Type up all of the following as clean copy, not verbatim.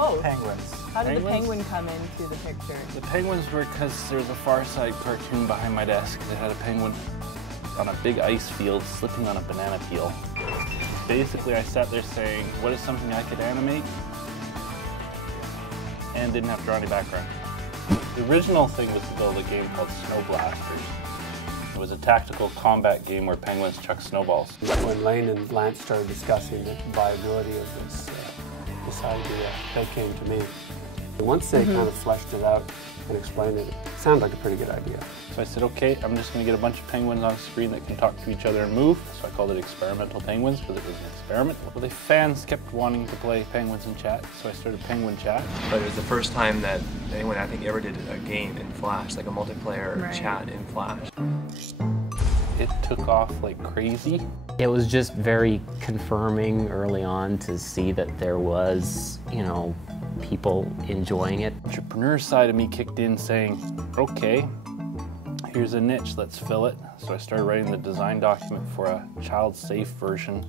both? Penguins. How did the penguin come into the picture? The penguins were because there's a Far Side cartoon behind my desk that had a penguin on a big ice field slipping on a banana peel. Basically, I sat there saying, what is something I could animate? And didn't have to draw any background. The original thing was to build a game called Snow Blasters. It was a tactical combat game where penguins chuck snowballs. When Lane and Lance started discussing the viability of this idea, they came to me. Once they kind of fleshed it out and explained it, it sounded like a pretty good idea. So I said, okay, I'm just going to get a bunch of penguins on screen that can talk to each other and move. So I called it Experimental Penguins because it was an experiment. Well, the fans kept wanting to play Penguins in Chat, so I started Penguin Chat. But it was the first time that anyone, I think, ever did a game in Flash, like a multiplayer chat in Flash. It took off like crazy. It was just very confirming early on to see that there was, you know, people enjoying it. Entrepreneur side of me kicked in saying, okay, here's a niche, let's fill it. So I started writing the design document for a child-safe version.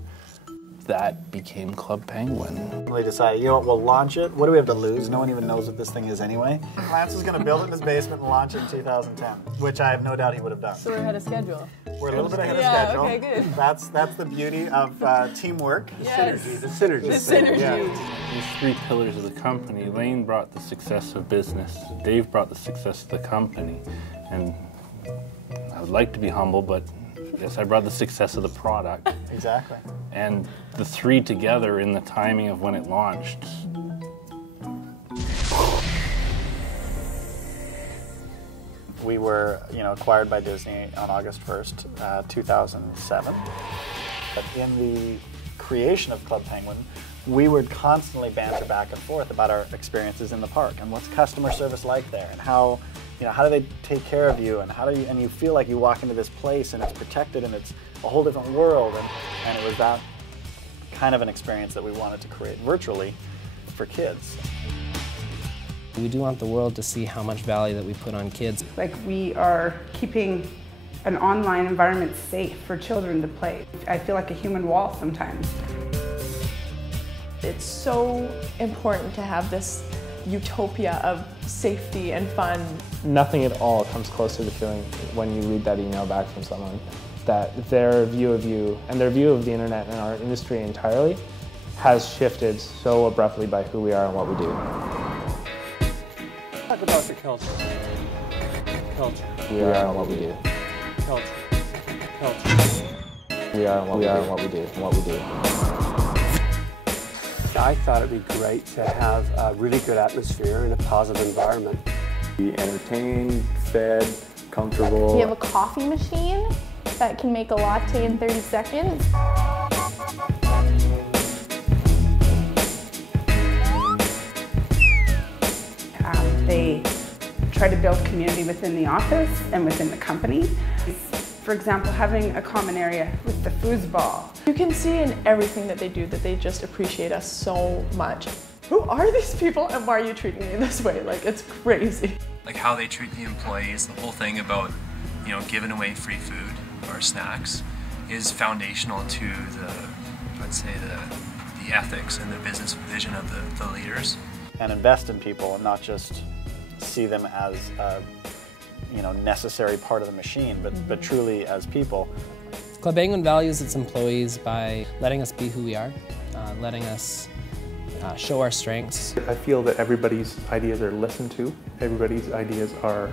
That became Club Penguin. We decided, you know what, we'll launch it. What do we have to lose? No one even knows what this thing is anyway. Lance was going to build it in his basement and launch it in 2010, which I have no doubt he would have done. So we're ahead of schedule. We're a little bit ahead of schedule. Okay, good. That's the beauty of teamwork. Yes. The synergy. The synergy. Yeah. These three pillars of the company, Lane brought the success of business, Dave brought the success of the company, and I would like to be humble, but yes, I brought the success of the product. Exactly. And the three together in the timing of when it launched. We were, acquired by Disney on August 1st, 2007. But in the creation of Club Penguin, we would constantly banter back and forth about our experiences in the park and what's customer service like there and how do they take care of you and and you feel like you walk into this place and it's protected and it's a whole different world and it was that kind of an experience that we wanted to create virtually for kids. We do want the world to see how much value that we put on kids. Like we are keeping an online environment safe for children to play. I feel like a human wall sometimes. It's so important to have this utopia of safety and fun. Nothing at all comes close to the feeling when you read that email back from someone that their view of you and their view of the internet and our industry entirely has shifted so abruptly by who we are and what we do. Talk about the culture. Culture. We are and what we do. Culture. Culture. We are and what we do. And what we do. I thought it'd be great to have a really good atmosphere and a positive environment. Be entertained, fed, comfortable. We have a coffee machine that can make a latte in 30 seconds. They try to build community within the office and within the company. For example, having a common area with the foosball. You can see in everything that they do that they just appreciate us so much. Who are these people and why are you treating me this way? Like, it's crazy. Like how they treat the employees, the whole thing about, giving away free food or snacks is foundational to the ethics and the business vision of the leaders. And invest in people and not just see them as a necessary part of the machine, but truly as people. Club Penguin values its employees by letting us be who we are, letting us show our strengths. I feel that everybody's ideas are listened to, everybody's ideas are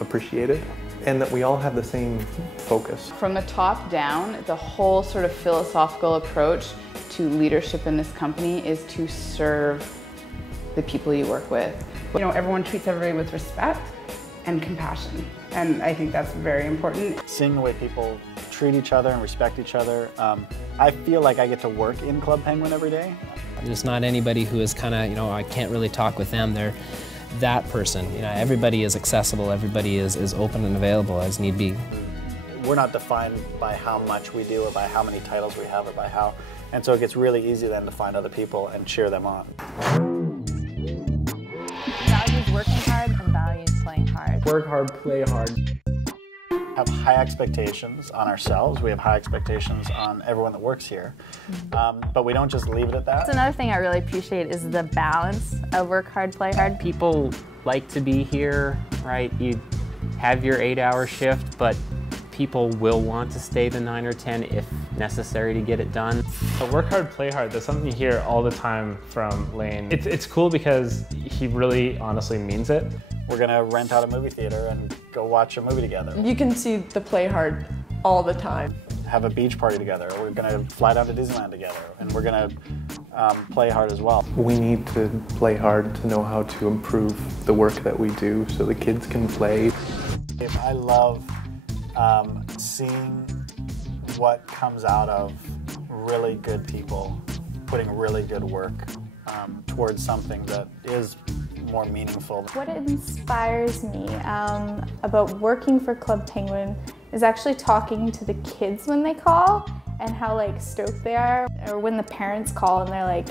appreciated, and that we all have the same focus. From the top down, the whole sort of philosophical approach to leadership in this company is to serve the people you work with. Everyone treats everybody with respect and compassion, and I think that's very important. Seeing the way people treat each other and respect each other, I feel like I get to work in Club Penguin every day. There's not anybody who is kind of, I can't really talk with them. They're that person. Everybody is accessible, everybody is open and available as need be. We're not defined by how much we do or by how many titles we have or by how, and so it gets really easy then to find other people and cheer them on. Values working hard and values playing hard. Work hard, play hard. have high expectations on ourselves. We have high expectations on everyone that works here. But we don't just leave it at that. That's another thing I really appreciate is the balance of work hard, play hard. People like to be here, right? You have your 8-hour shift, but people will want to stay the 9 or 10 if necessary to get it done. So work hard, play hard, that's something you hear all the time from Lane. It's cool because he really honestly means it. We're gonna rent out a movie theater and go watch a movie together. You can see the play hard all the time. Have a beach party together. We're gonna fly down to Disneyland together, and we're gonna play hard as well. We need to play hard to know how to improve the work that we do so the kids can play. I love seeing what comes out of really good people putting really good work towards something that is more meaningful. What inspires me about working for Club Penguin is actually talking to the kids when they call and how like stoked they are, or when the parents call and they're like,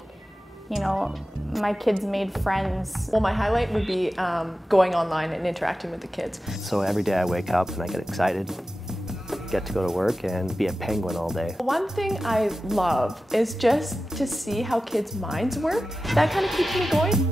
you know, my kids made friends. Well, my highlight would be going online and interacting with the kids. So every day I wake up and I get excited, get to go to work and be a penguin all day. One thing I love is just to see how kids' minds work. That kind of keeps me going.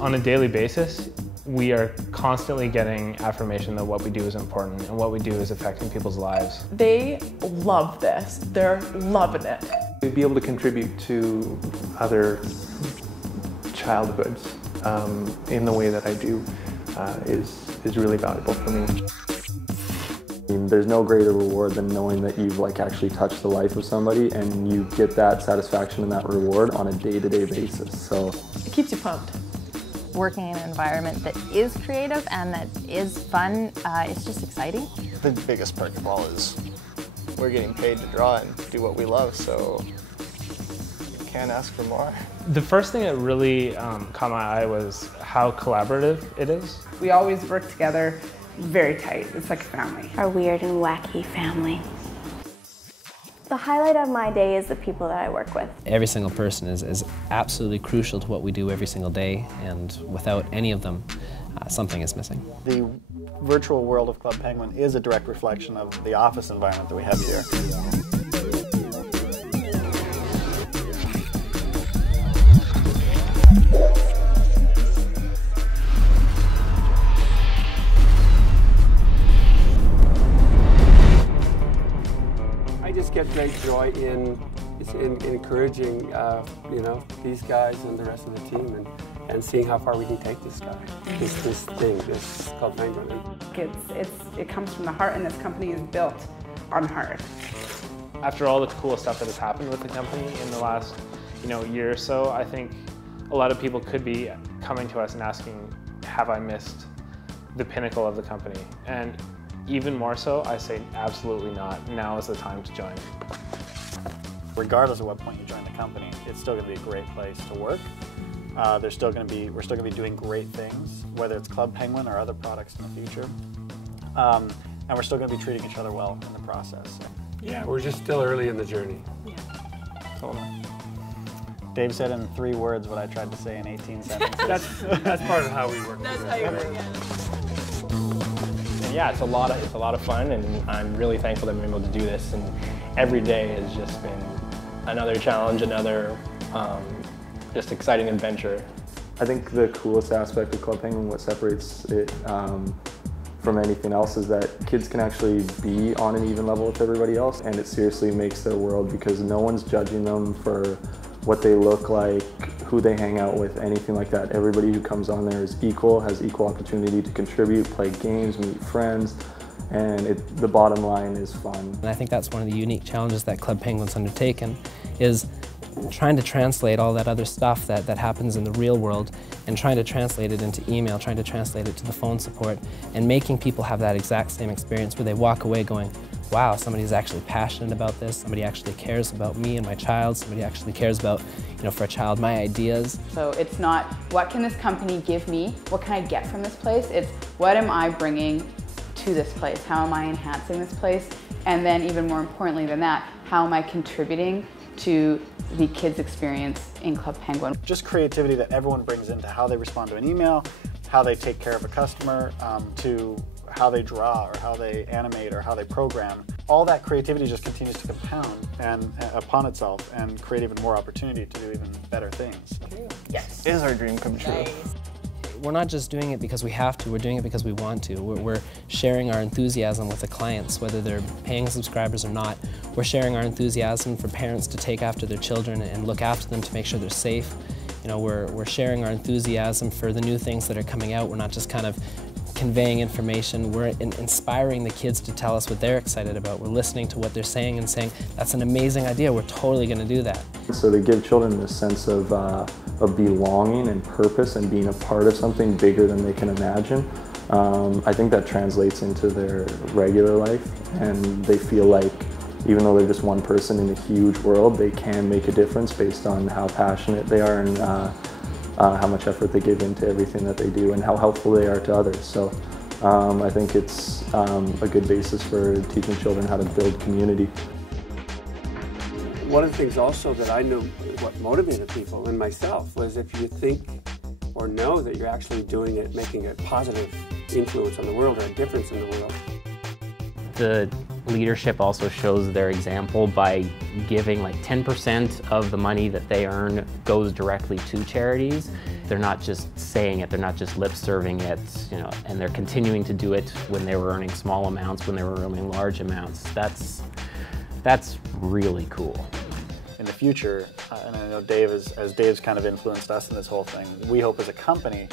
On a daily basis, we are constantly getting affirmation that what we do is important and what we do is affecting people's lives. They love this. They're loving it. To be able to contribute to other childhoods in the way that I do is really valuable for me. There's no greater reward than knowing that you've actually touched the life of somebody, and you get that satisfaction and that reward on a day-to-day basis. So it keeps you pumped. Working in an environment that is creative and that is fun, it's just exciting. The biggest perk of all is we're getting paid to draw and do what we love, so you can't ask for more. The first thing that really caught my eye was how collaborative it is. We always work together very tight. It's like a family. Our weird and wacky family. The highlight of my day is the people that I work with. Every single person is absolutely crucial to what we do every single day, and without any of them, something is missing. The virtual world of Club Penguin is a direct reflection of the office environment that we have here. I just get great joy in encouraging, you know, these guys and the rest of the team, and seeing how far we can take this guy, this Club Penguin. It comes from the heart, and this company is built on heart. After all the cool stuff that has happened with the company in the last, year or so, I think a lot of people could be coming to us and asking, have I missed the pinnacle of the company? And even more so, I say absolutely not. Now is the time to join. Regardless of what point you join the company, it's still going to be a great place to work. We're still going to be doing great things, whether it's Club Penguin or other products in the future. And we're still going to be treating each other well in the process. Yeah, we're just still early in the journey. Yeah. Totally. Dave said in 3 words what I tried to say in 18 sentences. That's part of how we work. That's how you work. And yeah, it's a lot of fun, and I'm really thankful that I'm able to do this. And every day has just been another challenge, another just exciting adventure. I think the coolest aspect of Club Penguin, what separates it from anything else, is that kids can actually be on an even level with everybody else, and it seriously makes their world because no one's judging them for what they look like, who they hang out with, anything like that. Everybody who comes on there is equal, has equal opportunity to contribute, play games, meet friends, and the bottom line is fun. And I think that's one of the unique challenges that Club Penguin's undertaken, is trying to translate all that other stuff that happens in the real world and trying to translate it into email, trying to translate it to the phone support, and making people have that exact same experience where they walk away going, wow, somebody's actually passionate about this, somebody actually cares about me and my child, somebody actually cares about, for a child, my ideas. So it's not, what can this company give me? What can I get from this place? It's, what am I bringing to this place? How am I enhancing this place? And then even more importantly than that, how am I contributing to the kids' experience in Club Penguin? Just creativity that everyone brings into how they respond to an email, how they take care of a customer, to how they draw or how they animate or how they program. All that creativity just continues to compound and upon itself and create even more opportunity to do even better things. Yes. It is our dream come true. Nice. We're not just doing it because we have to, we're doing it because we want to. We're sharing our enthusiasm with the clients, whether they're paying subscribers or not. We're sharing our enthusiasm for parents to take after their children and look after them to make sure they're safe. You know, we're sharing our enthusiasm for the new things that are coming out. We're not just kind of conveying information. We're inspiring the kids to tell us what they're excited about. We're listening to what they're saying and saying, that's an amazing idea, we're totally going to do that. So to give children this sense of belonging and purpose and being a part of something bigger than they can imagine, I think that translates into their regular life, and they feel like even though they're just one person in a huge world, they can make a difference based on how passionate they are and how much effort they give into everything that they do and how helpful they are to others. So I think it's a good basis for teaching children how to build community. One of the things also that I knew what motivated people and myself was if you think or know that you're actually doing it, making a positive influence on the world or a difference in the world. The leadership also shows their example by giving like 10% of the money that they earn goes directly to charities. They're not just saying it, they're not just lip serving it, you know, and they're continuing to do it when they were earning small amounts, when they were earning large amounts. That's really cool. In the future, and I know Dave, as Dave's kind of influenced us in this whole thing, we hope as a company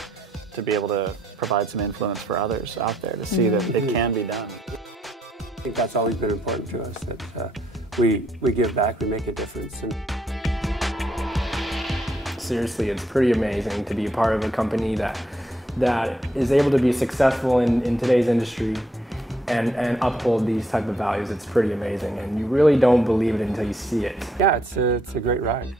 to be able to provide some influence for others out there to see that it can be done. I think that's always been important to us, that we give back, we make a difference. And seriously, it's pretty amazing to be a part of a company that is able to be successful in today's industry and uphold these type of values. It's pretty amazing, and you really don't believe it until you see it. Yeah, it's a great ride.